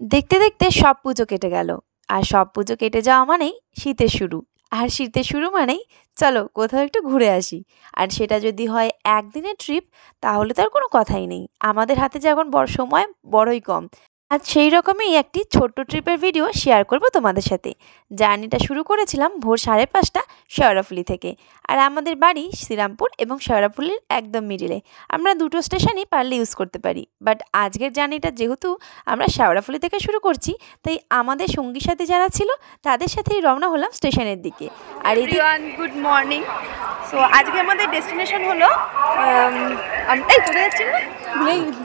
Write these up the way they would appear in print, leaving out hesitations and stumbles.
দেখতে দেখতে সব পুজো কেটে গেল। আর সব পুজো কেটে যাওয়া মানেই শীতের শুরু। আর শীতের শুরু মানেই চলো কোথাও একটু ঘুরে আসি। আর সেটা যদি হয় একদিনের ট্রিপ, তাহলে তো আর কোনো কথাই নেই। আমাদের হাতে যে এখন সময় বড়ই কম। আজ সেই রকমই একটি ছোট্ট ট্রিপের ভিডিও শেয়ার করব তোমাদের সাথে। জার্নিটা শুরু করেছিলাম ভোর 5:30 শেওড়াফুলি থেকে। আর আমাদের বাড়ি শ্রীরামপুর এবং শেওড়াফুলির একদম মিডিলে। আমরা দুটো স্টেশনই পারলে ইউজ করতে পারি, বাট আজকের জার্নিটা যেহেতু আমরা শেওড়াফুলি থেকে শুরু করছি, তাই আমাদের সঙ্গী সাথী যারা ছিল তাদের সাথেই রওনা হলাম স্টেশনের দিকে। আর এভরিওয়ান গুড মর্নিং। সো আজকে আমাদের ডেস্টিনেশন হলো কোথায় যাচ্ছি না ভুলেই গেছি।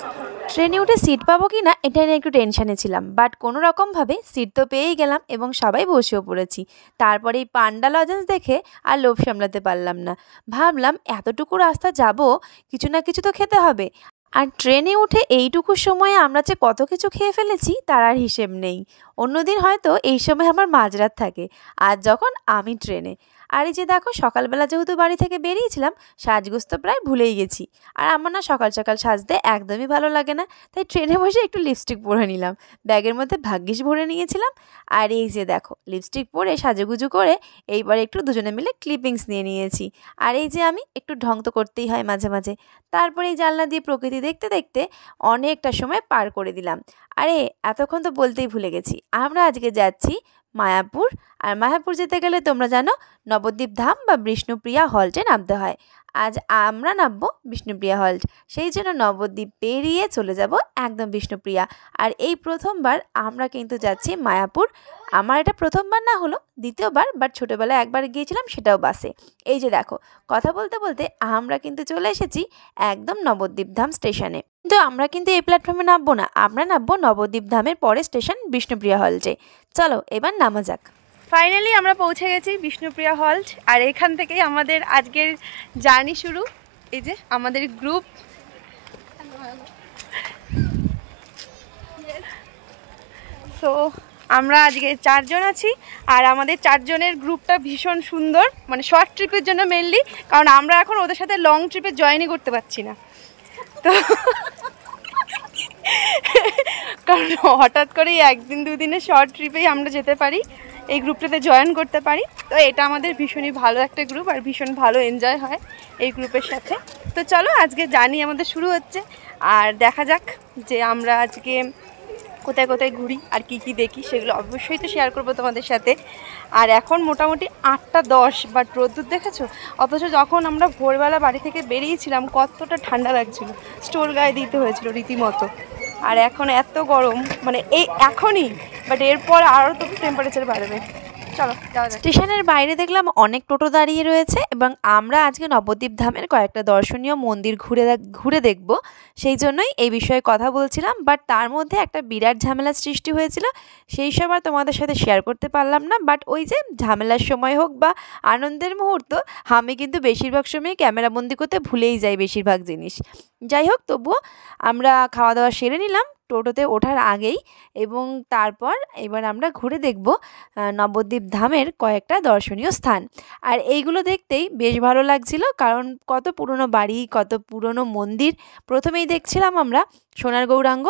ট্রেনে উঠে সিট পাবো কি না এটা নিয়ে একটু টেনশানে ছিলাম, বাট কোনো রকমভাবে সিট তো পেয়েই গেলাম এবং সবাই বসেও পড়েছি। তারপরে এই পান্ডা লজেন্স দেখে আর লোভ সামলাতে পারলাম না। ভাবলাম এতটুকু রাস্তা যাব, কিছু না কিছু তো খেতে হবে। আর ট্রেনে উঠে এইটুকু সময়ে আমরা যে কত কিছু খেয়ে ফেলেছি তার আর হিসেব নেই। অন্যদিন হয়তো এই সময় আমার মাঝরাত থাকে, আর যখন আমি ট্রেনে। আর এই যে দেখো, সকালবেলা যেহেতু বাড়ি থেকে বেরিয়েছিলাম, সাজগোজ তো প্রায় ভুলেই গেছি। আর আমার না সকাল সকাল সাজতে একদমই ভালো লাগে না, তাই ট্রেনে বসে একটু লিপস্টিক পরে নিলাম। ব্যাগের মধ্যে ভাগ্যিস ভরে নিয়েছিলাম। আর এই যে দেখো, লিপস্টিক পরে সাজুগুজু করে এইবার একটু দুজনে মিলে ক্লিপিংস নিয়ে নিয়েছি। আর এই যে আমি একটু ঢং তো করতেই হয় মাঝে মাঝে। তারপরে এই জানলা দিয়ে প্রকৃতি দেখতে দেখতে অনেকটা সময় পার করে দিলাম। আরে এতক্ষণ তো বলতেই ভুলে গেছি, আমরা আজকে যাচ্ছি মায়াপুর। আর মায়াপুর যেতে গেলে তোমরা জানো নবদ্বীপ ধাম বা বিষ্ণুপ্রিয়া হল্টে নামতে হয়। আজ আমরা নামবো বিষ্ণুপ্রিয়া হল্ট, সেই জন্য নবদ্বীপ পেরিয়ে চলে যাব একদম বিষ্ণুপ্রিয়া। আর এই প্রথমবার আমরা কিন্তু যাচ্ছি মায়াপুর। আমার এটা প্রথমবার না হলো দ্বিতীয়বার, বাট ছোটোবেলায় একবার গিয়েছিলাম, সেটাও বাসে। এই যে দেখো, কথা বলতে বলতে আমরা কিন্তু চলে এসেছি একদম নবদ্বীপ ধাম স্টেশনে। কিন্তু আমরা কিন্তু এই প্ল্যাটফর্মে নামবো না, আমরা নামবো নবদ্বীপ ধামের পরে স্টেশন বিষ্ণুপ্রিয়া হল্টে। চলো এবার নামা যাক। ফাইনালি আমরা পৌঁছে গেছি বিষ্ণুপ্রিয়া হল্ট। আর এখান থেকেই আমাদের আজকের জার্নি শুরু। এই যে আমাদের গ্রুপ, সো আমরা আজকে 4 জন আছি। আর আমাদের 4 জনের গ্রুপটা ভীষণ সুন্দর, মানে শর্ট ট্রিপের জন্য মেনলি, কারণ আমরা এখন ওদের সাথে লং ট্রিপে জয়েনই করতে পারছি না। তো কারণ হঠাৎ করেই একদিন দুদিনের শর্ট ট্রিপেই আমরা যেতে পারি, এই গ্রুপটাতে জয়েন করতে পারি। তো এটা আমাদের ভীষণই ভালো একটা গ্রুপ, আর ভীষণ ভালো এনজয় হয় এই গ্রুপের সাথে। তো চলো আজকে জার্নি আমাদের শুরু হচ্ছে। আর দেখা যাক যে আমরা আজকে কোথায় কোথায় ঘুরি আর কি কি দেখি, সেগুলো অবশ্যই তো শেয়ার করবো তোমাদের সাথে। আর এখন মোটামুটি 8:10, বাট রোদ্দুর দেখেছো? অথচ যখন আমরা ভোরবেলা বাড়ি থেকে বেরিয়েছিলাম কতটা ঠান্ডা লাগছিল, স্টোল গায়ে দিতে হয়েছিল রীতিমতো। আর এখন এত গরম, মানে এই এখনই, বাট এরপর আরও তো টেম্পারেচার বাড়বে। চলো যাওয়া যাক। স্টেশনের বাইরে দেখলাম অনেক টোটো দাঁড়িয়ে রয়েছে, এবং আমরা আজকে নবদ্বীপ ধামের কয়েকটা দর্শনীয় মন্দির ঘুরে দেখব, সেই জন্যই এই বিষয়ে কথা বলছিলাম। বাট তার মধ্যে একটা বিরাট ঝামেলার সৃষ্টি হয়েছিল, সেই সব আর তোমাদের সাথে শেয়ার করতে পারলাম না। বাট ওই যে ঝামেলার সময় হোক বা আনন্দের মুহূর্ত, আমি কিন্তু বেশিরভাগ সময় ক্যামেরাবন্দি করতে ভুলেই যাই বেশিরভাগ জিনিস। যাই হোক, তবুও আমরা খাওয়া দাওয়া সেরে নিলাম টোটোতে ওঠার আগেই, এবং তারপর এবার আমরা ঘুরে দেখব নবদ্বীপ ধামের কয়েকটা দর্শনীয় স্থান। আর এইগুলো দেখতেই বেশ ভালো লাগছিল, কারণ কত পুরনো বাড়ি, কত পুরনো মন্দির। প্রথমেই দেখছিলাম আমরা সোনার গৌরাঙ্গ,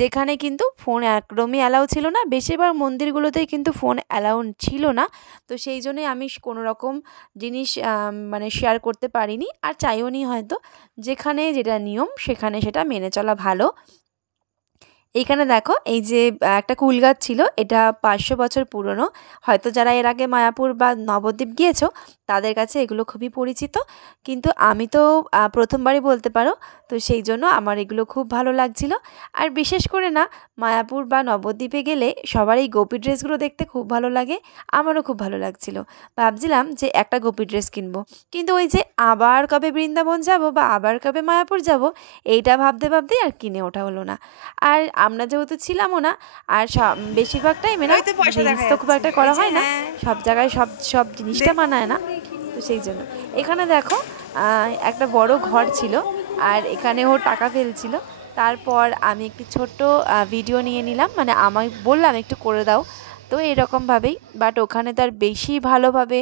যেখানে কিন্তু ফোন একদমই অ্যালাউ ছিল না। বেশিরভাগ মন্দিরগুলোতেই কিন্তু ফোন অ্যালাউ ছিল না, তো সেই জন্যই আমি কোনো রকম জিনিস মানে শেয়ার করতে পারিনি, আর চাইও নি হয়তো। যেখানে যেটা নিয়ম সেখানে সেটা মেনে চলা ভালো। এইখানে দেখো, এই যে একটা কুল গাছ ছিল, এটা 500 বছর পুরনো। হয়তো যারা এর আগে মায়াপুর বা নবদ্বীপ গিয়েছো তাদের কাছে এগুলো খুবই পরিচিত, কিন্তু আমি তো প্রথমবারই বলতে পারো। তো সেই জন্য আমার এগুলো খুব ভালো লাগছিল। আর বিশেষ করে না, মায়াপুর বা নবদ্বীপে গেলে সবার এই গোপী ড্রেসগুলো দেখতে খুব ভালো লাগে। আমারও খুব ভালো লাগছিল, ভাবছিলাম যে একটা গোপী ড্রেস কিনবো। কিন্তু ওই যে আবার কবে বৃন্দাবন যাব বা আবার কবে মায়াপুর যাব, এইটা ভাবতে ভাবতেই আর কিনে ওঠা হলো না। আর আমরা যেহেতু ছিলামও না, আর বেশিরভাগ টাইমে না রিলস তো খুব একটা করা হয় না, সব জায়গায় সব জিনিসটা মানায় না, তো সেই জন্য। এখানে দেখো একটা বড় ঘর ছিল, আর এখানে ও টাকা ফেলছিল। তারপর আমি একটি ছোট্ট ভিডিও নিয়ে নিলাম, মানে আমায় বললাম একটু করে দাও, তো এরকমভাবেই। বাট ওখানে তো আর বেশি ভালোভাবে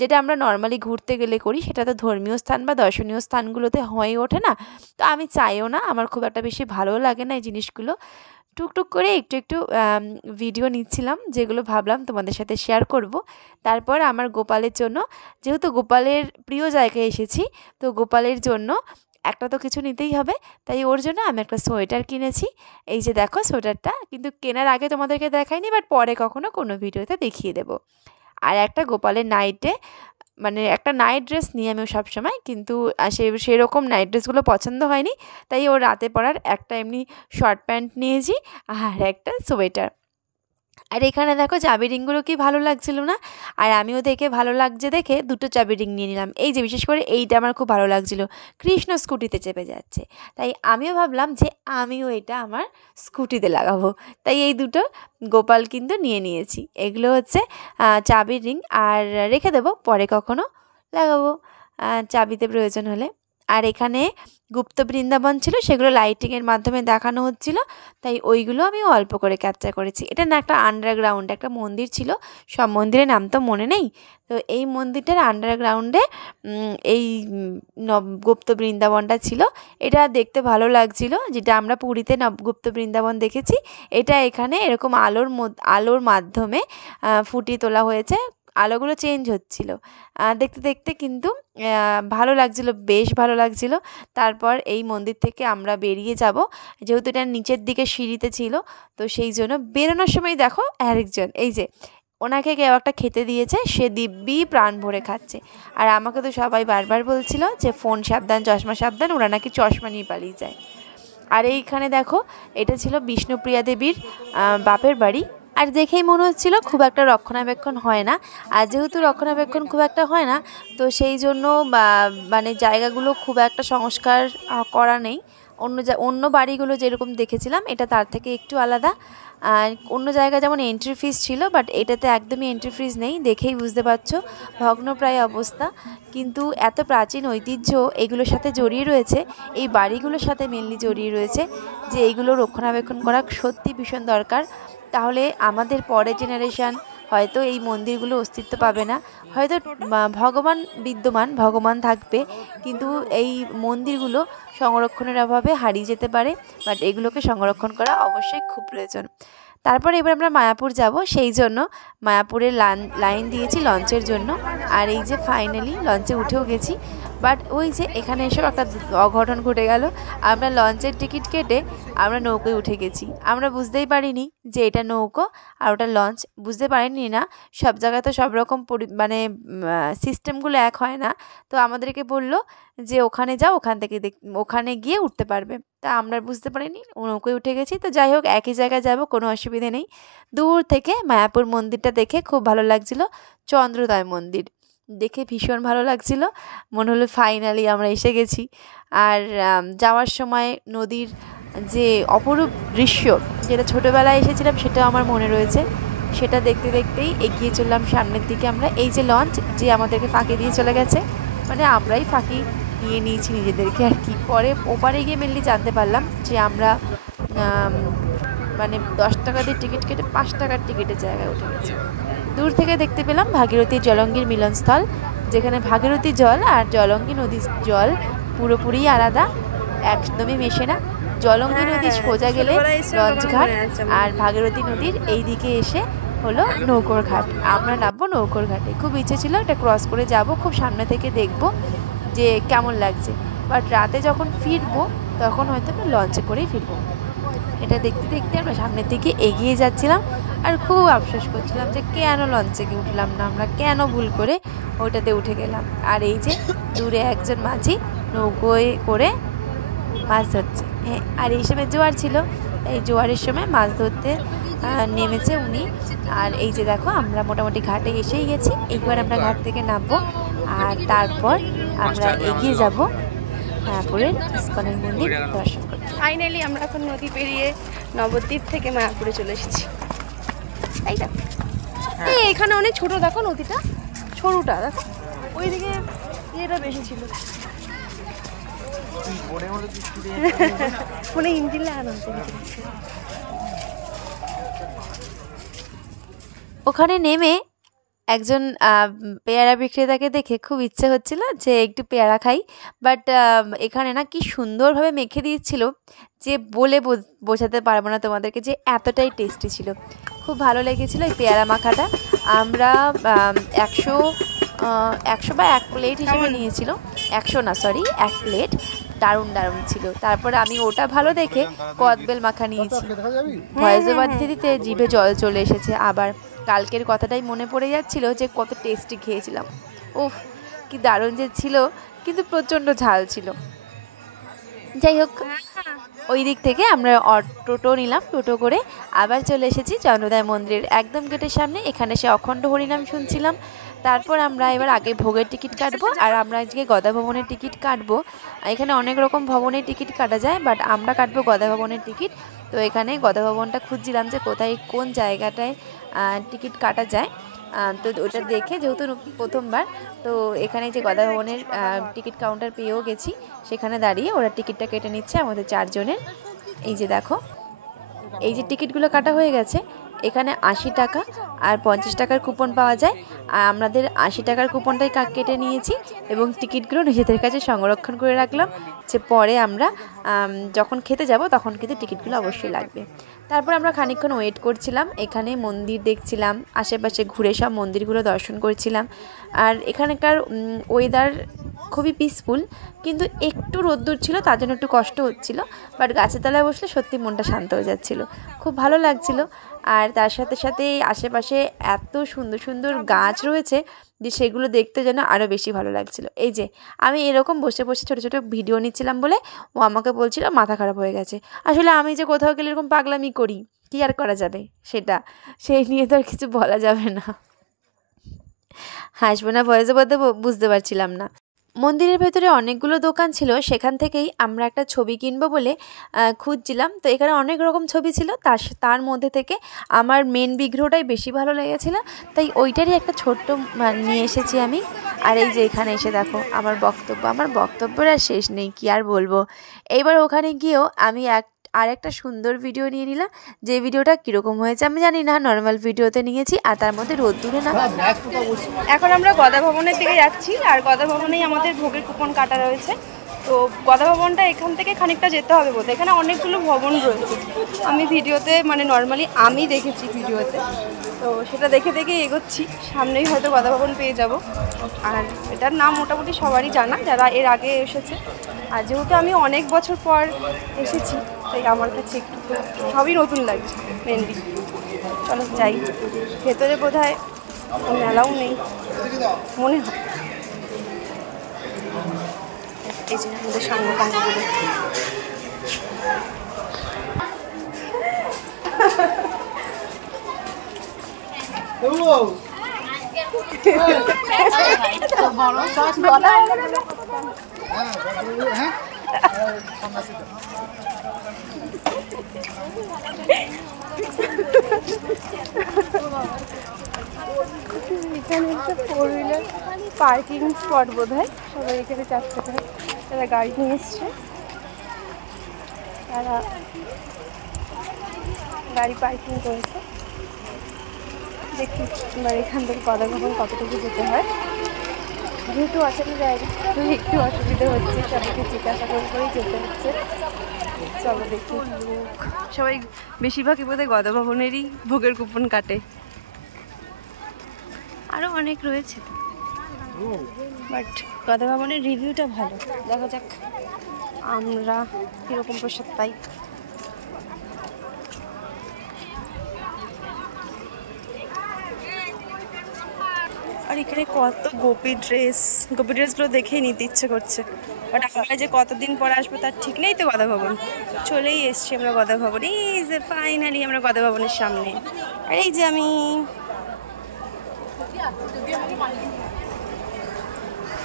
যেটা আমরা নর্মালি ঘুরতে গেলে করি, সেটা তো ধর্মীয় স্থান বা দর্শনীয় স্থানগুলোতে হয়ে ওঠে না। তো আমি চাইও না, আমার খুব একটা বেশি ভালো লাগে না এই জিনিসগুলো। টুকটুক করে একটু একটু ভিডিও নিচ্ছিলাম, যেগুলো ভাবলাম তোমাদের সাথে শেয়ার করব। তারপর আমার গোপালের জন্য, যেহেতু গোপালের প্রিয় জায়গায় এসেছি, তো গোপালের জন্য একটা তো কিছু নিতেই হবে, তাই ওর জন্য আমি একটা সোয়েটার কিনেছি। এই যে দেখো সোয়েটারটা, কিন্তু কেনার আগে তোমাদেরকে দেখাইনি, বাট পরে কখনো কোনো ভিডিওতে দেখিয়ে দেবো। আর একটা গোপালের নাইটে, মানে একটা নাইট ড্রেস নিই আমি সবসময়, কিন্তু সেরকম নাইট ড্রেসগুলো পছন্দ হয়নি, তাই ও রাতে পরার একটা এমনি শর্ট প্যান্ট নিয়েছি আর একটা সোয়েটার। আর এখানে দেখো চাবি রিংগুলো কি ভালো লাগছিল না, আর আমিও দেখে ভালো লাগছে দেখে দুটো চাবি রিং নিয়ে নিলাম। এই যে বিশেষ করে এইটা আমার খুব ভালো লাগছিল, কৃষ্ণ স্কুটিতে চেপে যাচ্ছে, তাই আমিও ভাবলাম যে আমিও এটা আমার স্কুটিতে লাগাবো, তাই এই দুটো গোপাল কিন্তু নিয়ে নিয়েছি। এগুলো হচ্ছে চাবির রিং, আর রেখে দেবো, পরে কখনো লাগাবো চাবিতে প্রয়োজন হলে। আর এখানে গুপ্ত বৃন্দাবন ছিল, সেগুলো লাইটিংয়ের মাধ্যমে দেখানো হচ্ছিল, তাই ওইগুলো আমি অল্প করে ক্যাপচার করেছি। এটা না একটা আন্ডারগ্রাউন্ড একটা মন্দির ছিল, সব মন্দিরের নাম তো মনে নেই, তো এই মন্দিরটার আন্ডারগ্রাউন্ডে এই গুপ্ত বৃন্দাবনটা ছিল। এটা দেখতে ভালো লাগছিল, যেটা আমরা পুরীতে গুপ্ত বৃন্দাবন দেখেছি, এটা এখানে এরকম আলোর মাধ্যমে ফুটিয়ে তোলা হয়েছে, আলোগুলো চেঞ্জ হচ্ছিল, দেখতে দেখতে কিন্তু ভালো লাগছিল, বেশ ভালো লাগছিল। তারপর এই মন্দির থেকে আমরা বেরিয়ে যাব, যেহেতু এটা নিচের দিকে সিঁড়িতে ছিল, তো সেই জন্য বেরোনোর সময় দেখো আরেকজন, এই যে ওনাকে কেউ একটা খেতে দিয়েছে, সে দিব্যি প্রাণ ভরে খাচ্ছে, আর আমাকে তো সবাই বারবার বলছিল যে ফোন সাবধান, চশমা সাবধান, ওরা নাকি চশমা নিয়ে পালিয়ে যায়। আর এইখানে দেখো এটা ছিল বিষ্ণুপ্রিয়া দেবীর বাপের বাড়ি, আর দেখেই মনে হচ্ছিল খুব একটা রক্ষণাবেক্ষণ হয় না, আর যেহেতু রক্ষণাবেক্ষণ খুব একটা হয় না, তো সেই জন্য মানে জায়গাগুলো খুব একটা সংস্কার করা নেই। অন্য বাড়িগুলো যেরকম দেখেছিলাম, এটা তার থেকে একটু আলাদা। অন্য জায়গায় যেমন এন্ট্রি ফিস ছিল, বাট এটাতে একদমই এন্ট্রি ফিস নেই, দেখেই বুঝতে পারছো ভগ্নপ্রায় অবস্থা। কিন্তু এত প্রাচীন ঐতিহ্য এগুলোর সাথে জড়িয়ে রয়েছে, এই বাড়িগুলোর সাথে মেনলি জড়িয়ে রয়েছে, যে এইগুলো রক্ষণাবেক্ষণ করা সত্যি ভীষণ দরকার। তাহলে আমাদের পরের জেনারেশান হয়তো এই মন্দিরগুলো অস্তিত্ব পাবে না, হয়তো ভগবান বিদ্যমান, ভগবান থাকবে, কিন্তু এই মন্দিরগুলো সংরক্ষণের অভাবে হারিয়ে যেতে পারে, বাট এগুলোকে সংরক্ষণ করা অবশ্যই খুব প্রয়োজন। তারপরে এবার আমরা মায়াপুর যাব, সেই জন্য মায়াপুরের লাইন দিয়েছি লঞ্চের জন্য, আর এই যে ফাইনালি লঞ্চে উঠেও গেছি। বাট ওই যে এখানে এসব একটা অঘটন ঘটে গেল, আমরা লঞ্চের টিকিট কেটে আমরা নৌকোয় উঠে গেছি, আমরা বুঝতেই পারিনি যে এটা নৌকো আর ওটা লঞ্চ, বুঝতে পারিনি না, সব জায়গায় তো সব রকম মানে সিস্টেমগুলো এক হয় না, তো আমাদেরকে বললো যে ওখানে যাও, ওখান থেকে ওখানে গিয়ে উঠতে পারবে, তা আমরা বুঝতে পারিনি, নৌকোয় উঠে গেছি। তো যাই হোক, একই জায়গায় যাব, কোনো অসুবিধে নেই। দূর থেকে মায়াপুর মন্দিরটা দেখে খুব ভালো লাগছিল, চন্দ্রোদয় মন্দির দেখে ভীষণ ভালো লাগছিল, মনে হলো ফাইনালি আমরা এসে গেছি। আর যাওয়ার সময় নদীর যে অপরূপ দৃশ্য, যেটা ছোটোবেলায় এসেছিলাম সেটাও আমার মনে রয়েছে, সেটা দেখতে দেখতেই এগিয়ে চললাম সামনের দিকে আমরা। এই যে লঞ্চ যে আমাদেরকে ফাঁকি দিয়ে চলে গেছে, মানে আমরাই ফাঁকি নিয়ে নিয়েছি নিজেদেরকে আর কি। পরে ওপারে গিয়ে মেনলি জানতে পারলাম যে আমরা মানে 10 টাকা দিয়ে টিকিট কেটে 5 টাকার টিকিটের জায়গায় উঠে গেছি। দূর থেকে দেখতে পেলাম ভাগীরথী জলঙ্গির মিলনস্থল, যেখানে ভাগীরথী জল আর জলঙ্গি নদীর জল পুরোপুরি আলাদা, একদমই মেশে না। জলঙ্গি নদী সোজা গেলে লঞ্চঘাট, আর ভাগীরথী নদীর এই দিকে এসে হলো নৌকোর ঘাট, আমরা নামবো নৌকোর ঘাটে। খুব ইচ্ছে ছিল এটা ক্রস করে যাব, খুব সামনে থেকে দেখব যে কেমন লাগছে, বাট রাতে যখন ফিরবো তখন হয়তো আমরা লঞ্চে করেই ফিরবো। এটা দেখতে দেখতে আমরা সামনের দিকে এগিয়ে যাচ্ছিলাম, আর খুব আফসোস করছিলাম যে কেন লঞ্চে উঠলাম না, আমরা কেন ভুল করে ওইটাতে উঠে গেলাম। আর এই যে দূরে একজন মাঝি নৌকোয় করে মাছ ধরছে, হ্যাঁ, আর এই সময় জোয়ার ছিল, এই জোয়ারের সময় মাছ ধরতে নেমেছে উনি। আর এই যে দেখো আমরা মোটামুটি ঘাটে এসেই গেছি, এইবার আমরা ঘাট থেকে নামবো, আর তারপর আমরা এগিয়ে যাব মায়াপুরের ইস্কনের মন্দির দর্শন করতে। ফাইনালি আমরা এখন নদী পেরিয়ে নবদ্বীপ থেকে মায়াপুরে চলে এসেছি, তাই না? এই এখানে অনেক ছোট, দেখো নদীটা সরুটা, দেখো ওইদিকে ইয়েটা বেশি ছিল, ফোনে ইঞ্জিন লাগানো হচ্ছে। ওখানে নেমে একজন পেয়ারা বিক্রেতাকে দেখে খুব ইচ্ছে হচ্ছিল যে একটু পেয়ারা খাই, বাট এখানে না কি সুন্দরভাবে মেখে দিয়েছিল যে বলে বোঝাতে পারবো না তোমাদেরকে, যে এতটাই টেস্টি ছিল। খুব ভালো লেগেছিলো এই পেয়ারা মাখাটা। আমরা 100 বা 1 প্লেট হিসেবে নিয়েছিল, 100 না সরি 1 প্লেট। দারুণ দারুণ ছিল। তারপরে আমি ওটা ভালো দেখে কদবেল মাখা নিয়েছি। ভয়েস ওভার দিতে দিতে জিভে জল চলে এসেছে। আবার কালকের কথাটাই মনে পড়ে যাচ্ছিল যে কত টেস্টি খেয়েছিলাম। উফ কি দারুণ যে ছিল, কিন্তু প্রচণ্ড ঝাল ছিল। যাই হোক, ওই দিক থেকে আমরা টোটো নিলাম, টোটো করে আবার চলে এসেছি চন্দ্রোদয় মন্দিরের একদম গেটের সামনে। এখানে সে অখণ্ড হরিনাম শুনছিলাম। তারপর আমরা এবার আগে ভোগের টিকিট কাটবো, আর আমরা আজকে গদা ভবনের টিকিট কাটবো। এখানে অনেক রকম ভবনের টিকিট কাটা যায়, বাট আমরা কাটবো গদা ভবনের টিকিট। তো এখানে গদা ভবনটা খুঁজছিলাম যে কোথায় কোন জায়গাটায় টিকিট কাটা যায়। তো ওটা দেখে যেহেতু প্রথমবার, তো এখানে যে গদা ভবনের টিকিট কাউন্টার পেয়েও গেছি। সেখানে দাঁড়িয়ে ওরা টিকিটটা কেটে নিচ্ছে আমাদের 4 জনের। এই যে দেখো, এই যে টিকিটগুলো কাটা হয়ে গেছে। এখানে 80 টাকা আর 50 টাকার কুপন পাওয়া যায়। আর আমাদের 80 টাকার কুপনটাই কেটে নিয়েছি এবং টিকিটগুলো নিজেদের কাছে সংরক্ষণ করে রাখলাম, যে পরে আমরা যখন খেতে যাব তখন কিন্তু টিকিটগুলো অবশ্যই লাগবে। তারপর আমরা খানিকক্ষণ ওয়েট করছিলাম, এখানে মন্দির দেখছিলাম, আশেপাশে ঘুরে সব মন্দিরগুলো দর্শন করছিলাম। আর এখানকার ওয়েদার খুবই পিসফুল, কিন্তু একটু রোদ্দুর ছিল, তার জন্য একটু কষ্ট হচ্ছিল। বাট গাছের তলায় বসলে সত্যি মনটা শান্ত হয়ে যাচ্ছিলো, খুব ভালো লাগছিল। আর তার সাথে সাথে আশেপাশে এত সুন্দর সুন্দর গাছ রয়েছে যে সেগুলো দেখতে যেন আরও বেশি ভালো লাগছিল। এই যে আমি এরকম বসে বসে ছোটো ছোটো ভিডিও নিচ্ছিলাম বলে ও আমাকে বলছিল মাথা খারাপ হয়ে গেছে। আসলে আমি যে কোথাও গেলে এরকম পাগলামি করি, কী আর করা যাবে, সেই নিয়ে তো আর কিছু বলা যাবে না। হাসবো না ভয়েসে বলতে বুঝতে পারছিলাম না। মন্দিরের ভেতরে অনেকগুলো দোকান ছিল, সেখান থেকেই আমরা একটা ছবি কিনবো বলে খুঁজছিলাম। তো এখানে অনেক রকম ছবি ছিল, তার মধ্যে থেকে আমার মেন বিগ্রহটাই বেশি ভালো লেগেছিলো, তাই ওইটারই একটা ছোট্ট নিয়ে এসেছি আমি। আর এই যে এখানে এসে দেখো আমার বক্তব্যের আর শেষ নেই, কি আর বলবো। এইবার ওখানে গিয়েও আমি আর একটা সুন্দর ভিডিও নিয়ে নিলাম। যে ভিডিওটা কীরকম হয়েছে আমি জানি না, নর্মাল ভিডিওতে নিয়েছি, আর তার মধ্যে রোদ্দুরে না। এখন আমরা গদা ভবনের দিকে যাচ্ছি, আর গদা ভবনেই আমাদের ভোগের কুপন কাটা রয়েছে। তো গদা ভবনটা এখান থেকে খানিকটা যেতে হবে বলতে, এখানে অনেকগুলো ভবন রয়েছে। আমি ভিডিওতে নর্মালি আমি দেখেছি ভিডিওতে, তো সেটা দেখে দেখে এগোচ্ছি। সামনেই হয়তো গদা ভবন পেয়ে যাব। আর এটার নাম মোটামুটি সবারই জানা যারা এর আগে এসেছে। আর যেহেতু আমি অনেক বছর পর এসেছি, তাই আমার কাছে একটু সবই নতুন লাগছে মেনলি। চলো যাই, ভেতরে বোধহয় মেলাও নেই মনে হয়। এই যে আমাদের সাঙ্গপাঙ্গগুলো, এখানে একটা 4 হুইলার পার্কিং স্পট বোধ হয়। সবাই এখানে চাচ্ছে, তারা গাড়ি নিয়ে এসছে, তারা গাড়ি পার্কিং করেছে। দেখি এবার এখান থেকে গদা ভবন কতটুকু যেতে হয়। যেহেতু অচেনা জায়গা, তো একটু অসুবিধা হচ্ছে, সবাইকে জিজ্ঞাসা করেই যেতে হচ্ছে। চলো দেখি। সবাই বেশিরভাগই বোধহয় গদা ভবনেরই ভোগের কুপন কাটে, আরও অনেক রয়েছে, বাট গদা ভবনের রিভিউটা ভালো। দেখা যাক আমরা কীরকম প্রসাদ পাই। আর এখানে কত গোপী ড্রেসগুলো দেখেই নিতে ইচ্ছে করছে। বাট আমরা যে কতদিন পর আসবো তার ঠিক নেই। তো গদা ভবন চলেই এসছি আমরা, গদা ভবন। এই যে ফাইনালি আমরা গদা ভবনের সামনে। আর এই যে আমি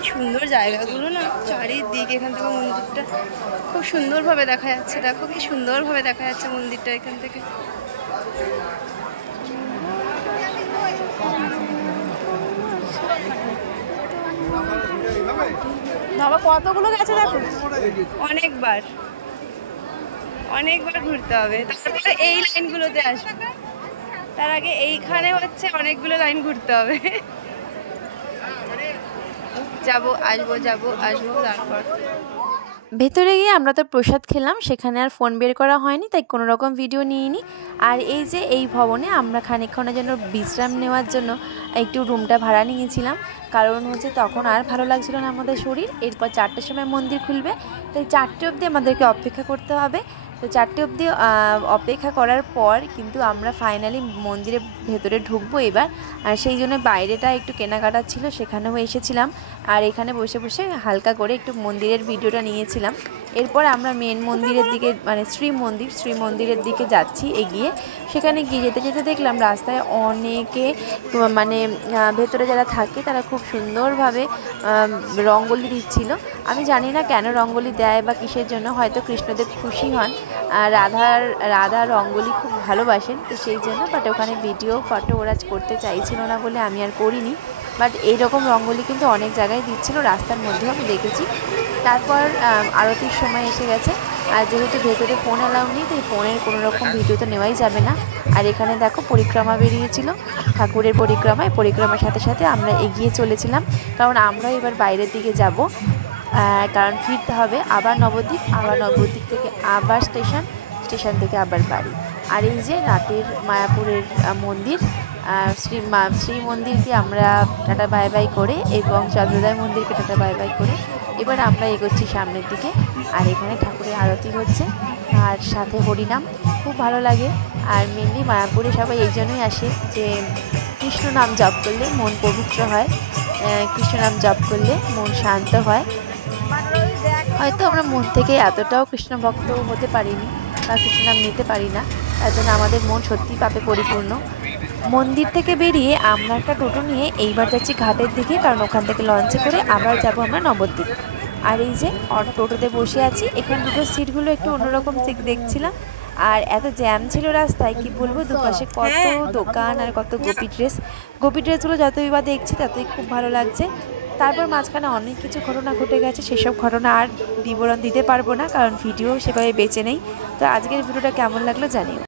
সুন্দর জায়গাগুলো না, চারিদিক এখান থেকে মন্দিরটা খুব সুন্দরভাবে দেখা যাচ্ছে। দেখো কি সুন্দরভাবে দেখা যাচ্ছে মন্দিরটা এখান থেকে। বাবা কতগুলো গেছে দেখো, অনেকবার ঘুরতে হবে, তারপরে এই লাইনগুলোতে আসবে। তার আগে এইখানে হচ্ছে অনেকগুলো লাইন ঘুরতে হবে। যাবো আসবো তারপর ভেতরে গিয়ে আমরা তো প্রসাদ খেলাম, সেখানে আর ফোন বের করা হয়নি, তাই কোনো রকম ভিডিও নিইনি। আর এই যে এই ভবনে আমরা খানিকক্ষণের জন্য বিশ্রাম নেওয়ার জন্য একটু রুমটা ভাড়া নিয়েছিলাম, কারণ হচ্ছে তখন আর ভালো লাগছিল না আমাদের শরীর। এরপর 4টের সময় মন্দির খুলবে, তাই 4টে অবধি আমাদেরকে অপেক্ষা করতে হবে। তো 4টে অবধি অপেক্ষা করার পর কিন্তু আমরা ফাইনালি মন্দিরের ভেতরে ঢুকবো এবার। আর সেই জন্য বাইরেটা একটু কেনাকাটা ছিল, সেখানেও এসেছিলাম। আর এখানে বসে বসে হালকা করে একটু মন্দিরের ভিডিওটা নিয়েছিলাম। এরপর আমরা মেন মন্দিরের দিকে মানে শ্রী মন্দিরের দিকে যাচ্ছি এগিয়ে। সেখানে গিয়ে যেতে যেতে দেখলাম রাস্তায় অনেকে মানে ভেতরে যারা থাকে তারা খুব সুন্দরভাবে রঙ্গোলি দিচ্ছিল। আমি জানি না কেন রঙ্গোলি দেয় বা কিসের জন্য, হয়তো কৃষ্ণদেব খুশি হন, রাধা রঙ্গোলি খুব ভালোবাসেন, তো সেই জন্য। বাট ওখানে ভিডিও ফটো ওরা করতে চাইছিল না বলে আমি আর করিনি। বাট এইরকম রঙ্গোলি কিন্তু অনেক জায়গায় দিচ্ছিল, রাস্তার মধ্যেও আমি দেখেছি। তারপর আরতির সময় এসে গেছে, আর যেহেতু ভেতরে ফোন অ্যালাউ নেই, তাই ফোনের কোনো রকম ভিডিও তো নেওয়াই যাবে না। আর এখানে দেখো পরিক্রমা বেরিয়েছিল, ঠাকুরের পরিক্রমার সাথে সাথে আমরা এগিয়ে চলেছিলাম, কারণ আমরা এবার বাইরের দিকে যাব। কারণ ফিরতে হবে আবার নবদ্বীপ থেকে আবার স্টেশন থেকে আবার বাড়ি। আর এই যে রাতের মায়াপুরের মন্দির, শ্রী মন্দিরকে আমরা টাটা বাই বাই করে এবং চন্দ্রোদয় মন্দিরকে টাটা বাই বাই করে এবার আমরা এগোচ্ছি সামনের দিকে। আর এখানে ঠাকুরের আরতি হচ্ছে আর সাথে হরিনাম, খুব ভালো লাগে। আর মেনলি মায়াপুরে সবাই এই জন্যই আসে যে কৃষ্ণ নাম জপ করলে মন পবিত্র হয়, কৃষ্ণ নাম জপ করলে মন শান্ত হয়। হয়তো আমরা মন থেকে এতটাও কৃষ্ণ ভক্ত হতে পারিনি বা কৃষ্ণ নাম নিতে পারি না, তার জন্য আমাদের মন সত্যি পাপে পরিপূর্ণ। মন্দির থেকে বেরিয়ে আমরা একটা টোটো নিয়ে এইবার যাচ্ছি ঘাটের দিকে, কারণ ওখান থেকে লঞ্চে করে আবার যাব আমরা নবদ্বীপ। আর এই যে টোটোতে বসে আছি, এখানে দুটো সিটগুলো একটু অন্যরকম দেখছিলাম। আর এত জ্যাম ছিল রাস্তায়, কি বলবো, দুপাশে কত দোকান আর কত গোপী ড্রেসগুলো যতই বা দেখছি ততই খুব ভালো লাগছে। তারপর মাঝখানে অনেক কিছু ঘটনা ঘটে গেছে, সেসব ঘটনা আর বিবরণ দিতে পারবো না, কারণ ভিডিও সেভাবে বেঁচে নেই। তো আজকের ভিডিওটা কেমন লাগলো জানিও।